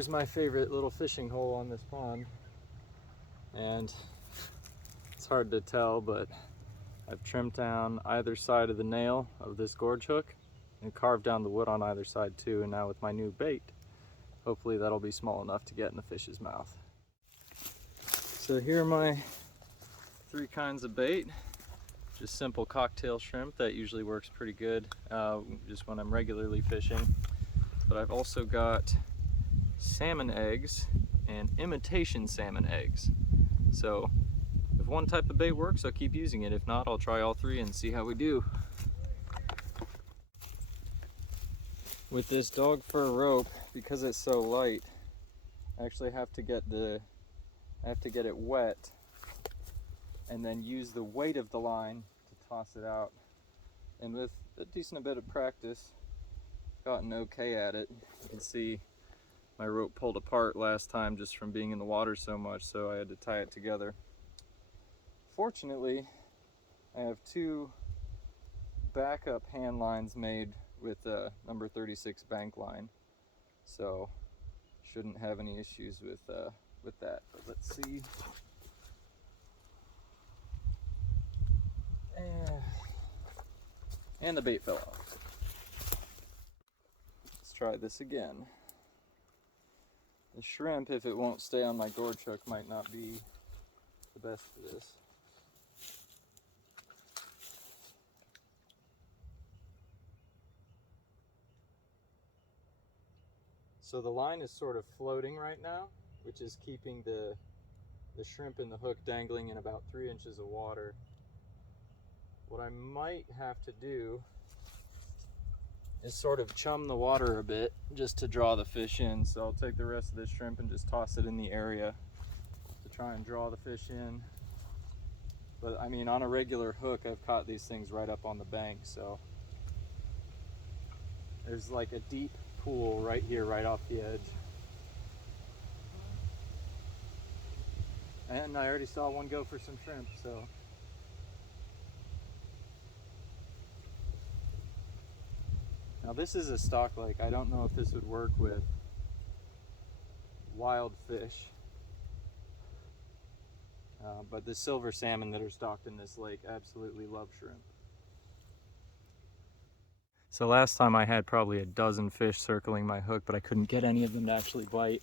here's my favorite little fishing hole on this pond. And it's hard to tell, but I've trimmed down either side of the nail of this gorge hook and carved down the wood on either side too. And now with my new bait, hopefully that'll be small enough to get in the fish's mouth. So here are my 3 kinds of bait. Just simple cocktail shrimp that usually works pretty good just when I'm regularly fishing. But I've also got salmon eggs and imitation salmon eggs. So if one type of bait works, I'll keep using it. If not, I'll try all 3 and see how we do. With this dog fur rope, because it's so light, I actually have to get it wet and then use the weight of the line to toss it out. And with a decent bit of practice, I've gotten okay at it. You can see my rope pulled apart last time just from being in the water so much, so I had to tie it together. Fortunately, I have 2 backup hand lines made with a number 36 bank line, so shouldn't have any issues with that. But let's see. And the bait fell off. Let's try this again. The shrimp, if it won't stay on my gorge hook, might not be the best for this. So the line is sort of floating right now, which is keeping the shrimp and the hook dangling in about 3 inches of water. What I might have to do is sort of chum the water a bit just to draw the fish in. So I'll take the rest of this shrimp and just toss it in the area to try and draw the fish in. But I mean, on a regular hook, I've caught these things right up on the bank, so there's like a deep pool right here, right off the edge. And I already saw one go for some shrimp, so. Now this is a stock lake. I don't know if this would work with wild fish, but the silver salmon that are stocked in this lake absolutely love shrimp. So last time I had probably a dozen fish circling my hook, but I couldn't get any of them to actually bite.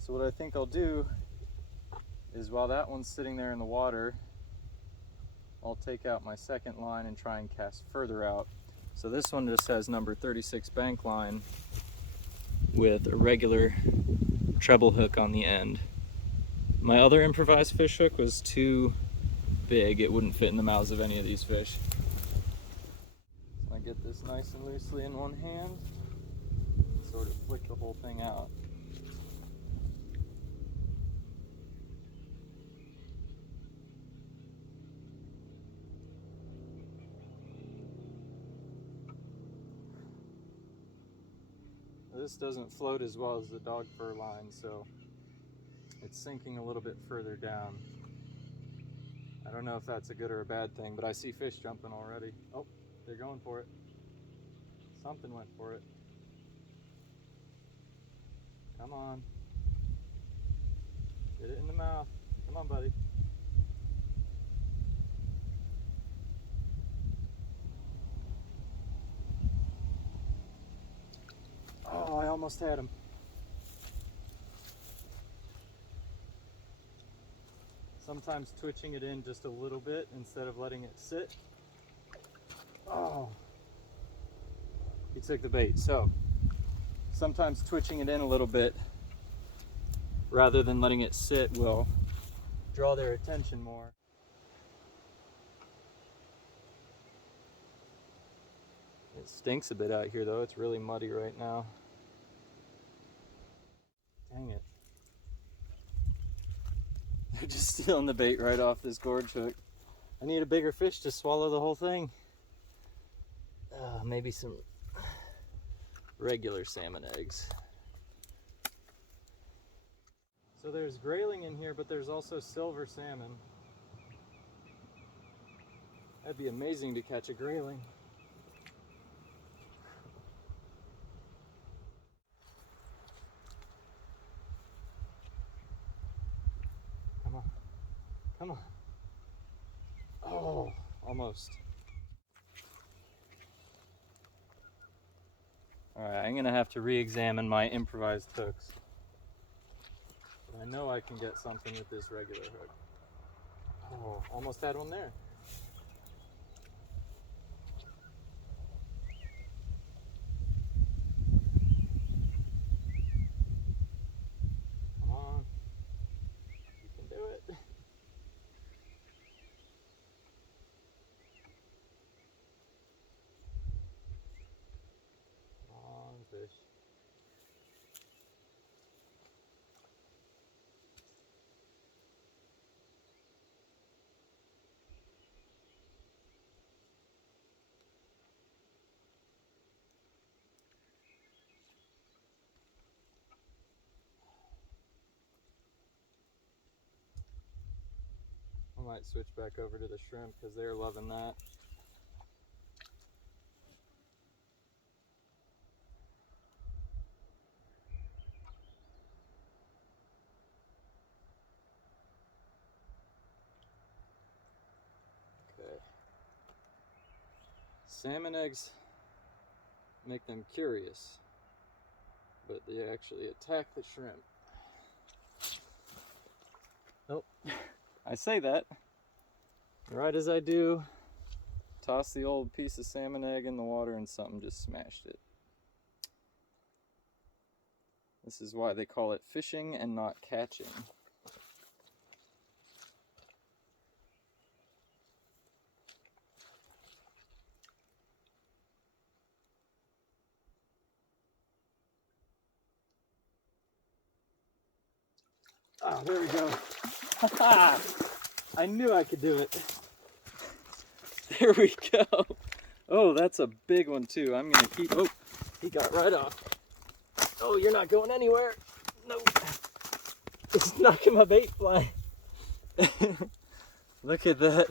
So what I think I'll do is, while that one's sitting there in the water, I'll take out my second line and try and cast further out. So this one just has number 36 bank line with a regular treble hook on the end. My other improvised fish hook was too big. It wouldn't fit in the mouths of any of these fish. So I get this nice and loosely in one hand, sort of flick the whole thing out. This doesn't float as well as the dog fur line, so it's sinking a little bit further down. I don't know if that's a good or a bad thing, but I see fish jumping already. Oh, they're going for it. Something went for it. Come on. Get it in the mouth. Come on, buddy. Oh, I almost had him. Sometimes twitching it in just a little bit instead of letting it sit. Oh, he took the bait. So sometimes twitching it in a little bit rather than letting it sit will draw their attention more. It stinks a bit out here though. It's really muddy right now. Dang it. They're just stealing the bait right off this gorge hook. I need a bigger fish to swallow the whole thing. Maybe some regular salmon eggs. So there's grayling in here, but there's also silver salmon. That'd be amazing to catch a grayling. Almost. Alright, I'm gonna have to re-examine my improvised hooks. But I know I can get something with this regular hook. Oh, almost had one there. Come on. You can do it. Come on, fish. I might switch back over to the shrimp because they're loving that. Okay. Salmon eggs make them curious, but they actually attack the shrimp. Nope. I say that. Right as I do, toss the old piece of salmon egg in the water and something just smashed it. This is why they call it fishing and not catching. Oh, there we go. I knew I could do it. There we go. Oh, that's a big one too. I'm gonna keep, oh, he got right off. Oh, you're not going anywhere. Nope. It's knocking my bait fly. Look at that.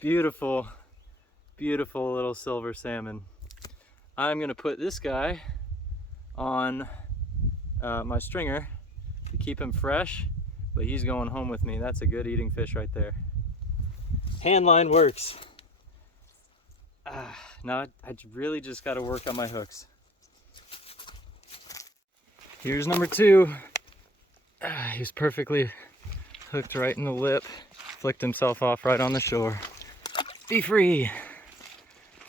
Beautiful, beautiful little silver salmon. I'm gonna put this guy on my stringer to keep him fresh, but he's going home with me. That's a good eating fish right there. Hand line works. Now I really just got to work on my hooks. Here's number 2. He's perfectly hooked right in the lip. Flicked himself off right on the shore. Be free.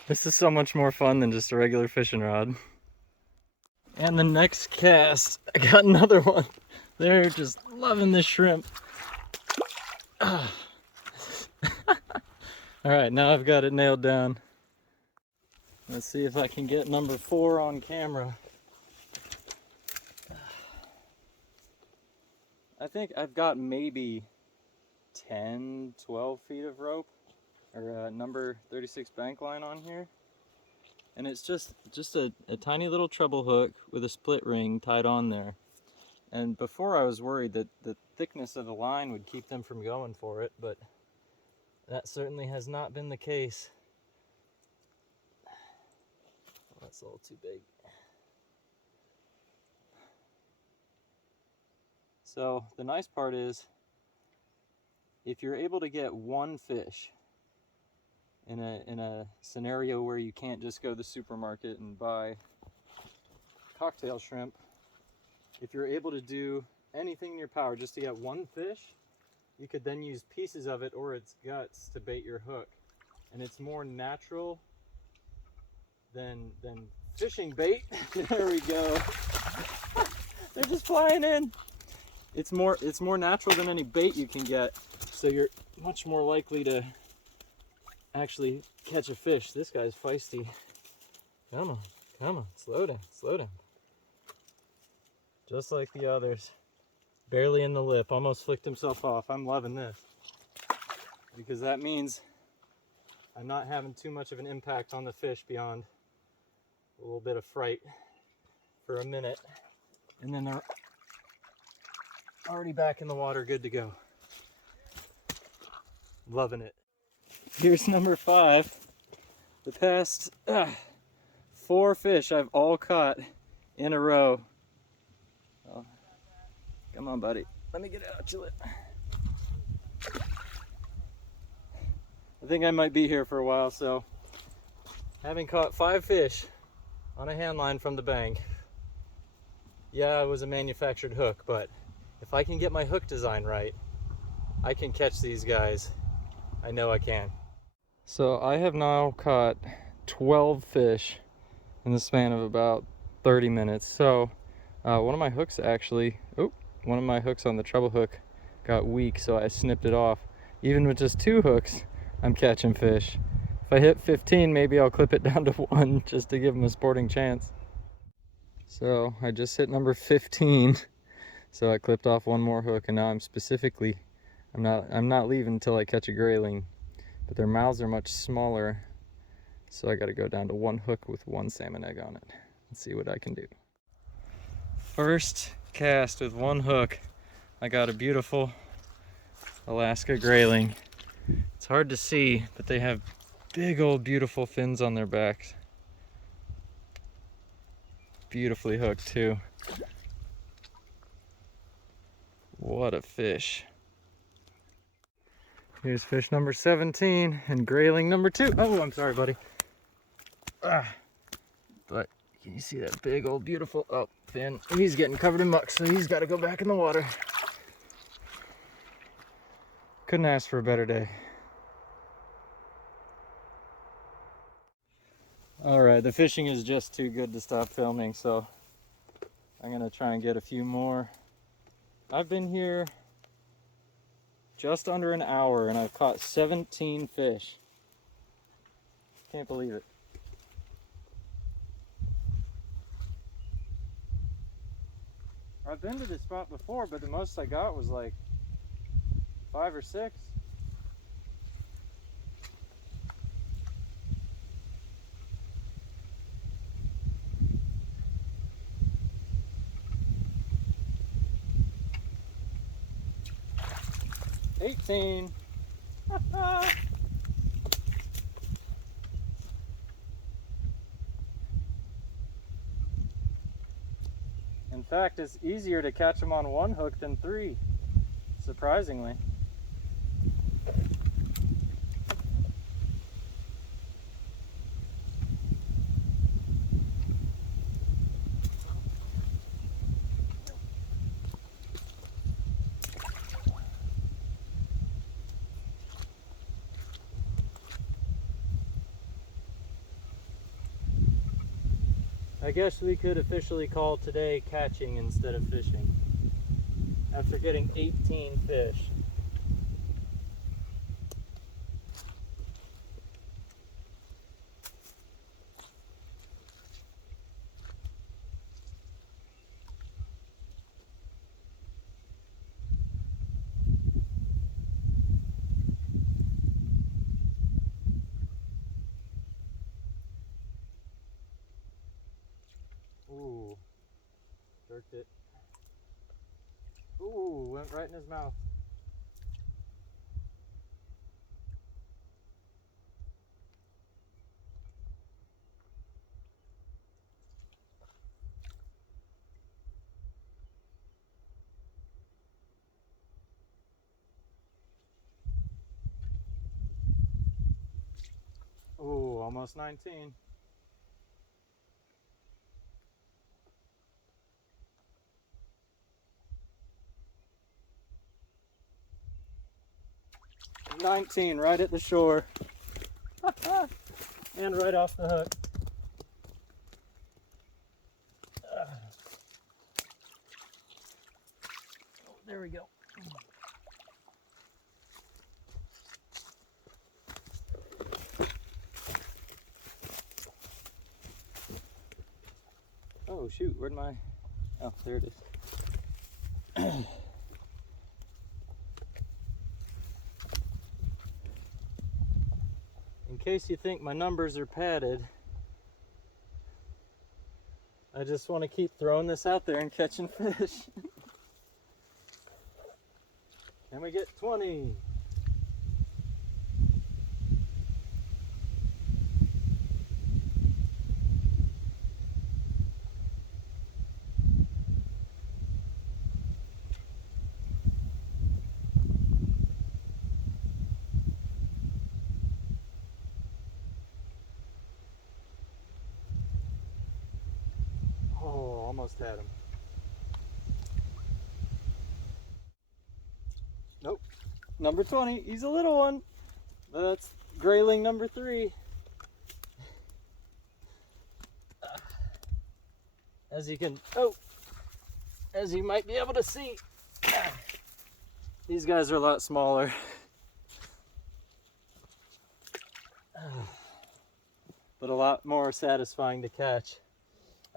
This is so much more fun than just a regular fishing rod. And the next cast, I got another one. They're just loving this shrimp. All right, now I've got it nailed down. Let's see if I can get number 4 on camera. I think I've got maybe 10, 12 feet of rope, or number 36 bank line on here. And it's just a tiny little treble hook with a split ring tied on there. And before I was worried that the thickness of the line would keep them from going for it, but that certainly has not been the case. Oh, that's a little too big. So the nice part is, if you're able to get one fish in a scenario where you can't just go to the supermarket and buy cocktail shrimp, if you're able to do anything in your power just to get one fish, you could then use pieces of it or its guts to bait your hook. And it's more natural than fishing bait. There we go. They're just flying in. It's more natural than any bait you can get, so you're much more likely to actually catch a fish. This guy's feisty. Come on, slow down. Just like the others. Barely in the lip, almost flicked himself off. I'm loving this, because that means I'm not having too much of an impact on the fish beyond a little bit of fright for a minute, and then they're already back in the water, good to go. Loving it. Here's number 5. The past 4 fish I've all caught in a row. Oh, come on, buddy. Let me get it out your lip. I think I might be here for a while, so having caught 5 fish on a hand line from the bank. Yeah, it was a manufactured hook, but if I can get my hook design right, I can catch these guys. I know I can. So I have now caught 12 fish in the span of about 30 minutes. So one of my hooks actually, one of my hooks on the treble hook got weak, so I snipped it off. Even with just 2 hooks, I'm catching fish. If I hit 15, maybe I'll clip it down to 1 just to give them a sporting chance. So I just hit number 15. So I clipped off 1 more hook, and now I'm not leaving until I catch a grayling. But their mouths are much smaller, so I got to go down to 1 hook with 1 salmon egg on it. Let's see what I can do. First cast with 1 hook, I got a beautiful Alaska grayling. It's hard to see, but they have big old beautiful fins on their backs. Beautifully hooked too. What a fish. Here's fish number 17 and grayling number 2. Oh, I'm sorry, buddy. But can you see that big old beautiful fin? He's getting covered in muck, so he's got to go back in the water. Couldn't ask for a better day. Alright, the fishing is just too good to stop filming, so I'm gonna try and get a few more. I've been here just under an hour and I've caught 17 fish. Can't believe it. I've been to this spot before, but the most I got was like 5 or 6. $18. In fact, it's easier to catch them on 1 hook than 3, surprisingly. I guess we could officially call today catching instead of fishing, after getting 18 fish. Ooh, jerked it. Ooh, went right in his mouth. Ooh, almost 19. $19 right at the shore. And right off the hook. Oh, there we go. Oh shoot, where'd my... Oh, there it is. In case you think my numbers are padded, I just want to keep throwing this out there and catching fish. Can we get 20? almost had him. Nope. Number 20. He's a little one. That's Grayling number 3. As you might be able to see, these guys are a lot smaller. But a lot more satisfying to catch.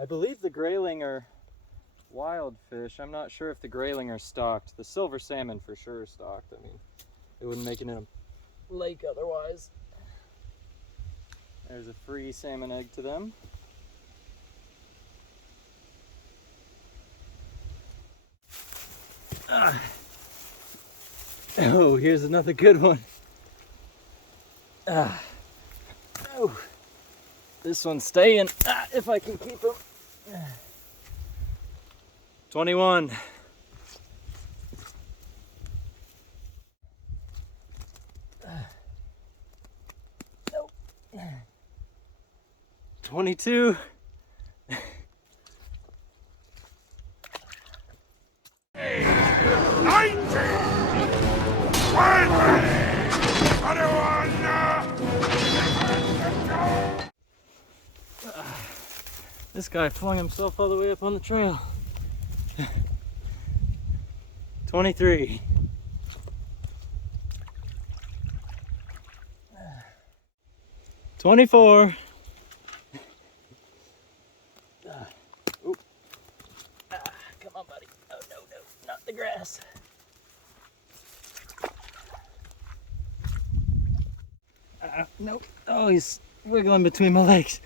I believe the grayling are wild fish. I'm not sure if the grayling are stocked. The silver salmon for sure is stocked. I mean, it wouldn't make it in a lake otherwise. There's a free salmon egg to them. Oh, here's another good one. Oh, this one's staying, if I can keep him. 21. Nope. 22. This guy flung himself all the way up on the trail. 23. 24. Come on, buddy. Oh, no, not the grass. Nope. Oh, he's wiggling between my legs.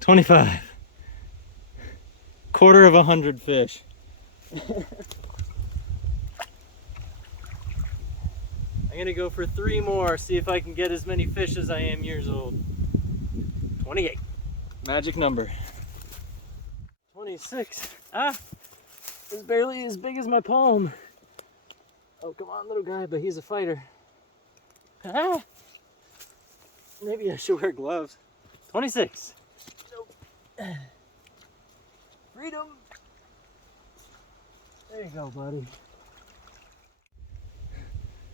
25. Quarter of 100 fish. I'm gonna go for 3 more, see if I can get as many fish as I am years old. 28. Magic number. 26. It's barely as big as my palm. Oh, come on, little guy, but he's a fighter. Maybe I should wear gloves. 26. Nope. Freedom. There you go, buddy.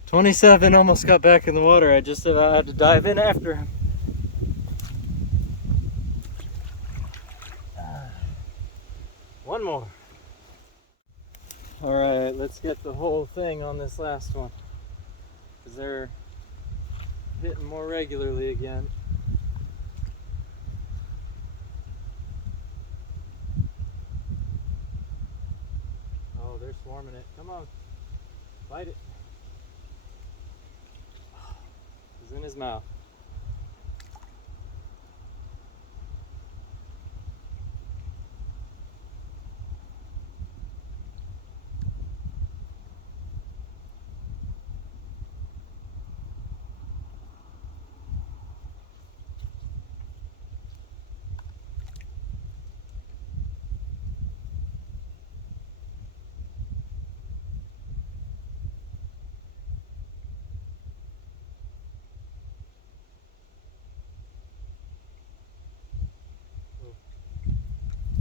27, almost got back in the water. I just had to dive in after him. One more. All right, let's get the whole thing on this last one, because they're hitting more regularly again. Oh, they're swarming it. Come on, bite it. It's in his mouth.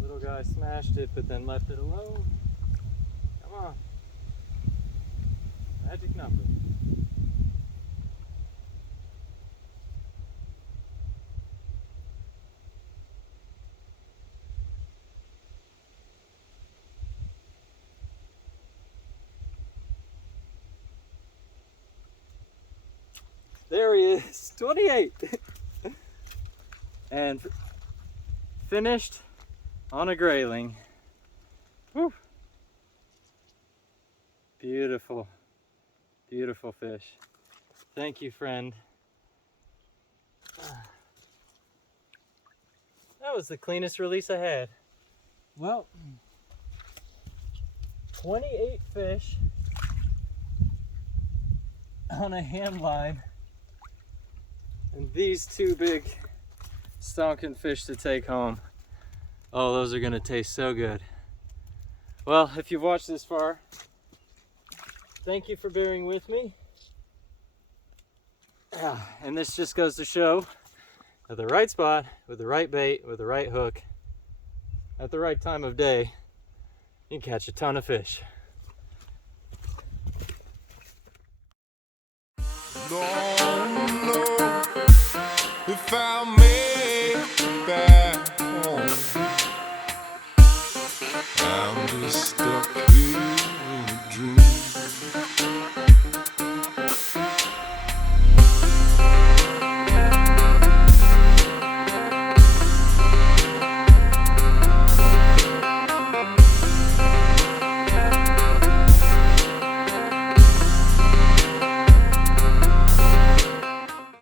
Little guy smashed it, but then left it alone. Come on. Magic number. There he is, 28. And finished on a grayling. Whew. Beautiful, beautiful fish. Thank you, friend. That was the cleanest release I had. Well, 28 fish on a hand line, and these 2 big stonking fish to take home. Oh, those are gonna taste so good. Well, if you've watched this far, thank you for bearing with me. And this just goes to show, at the right spot, with the right bait, with the right hook, at the right time of day, you can catch a ton of fish. Don't know if I'll make it back home. I'm just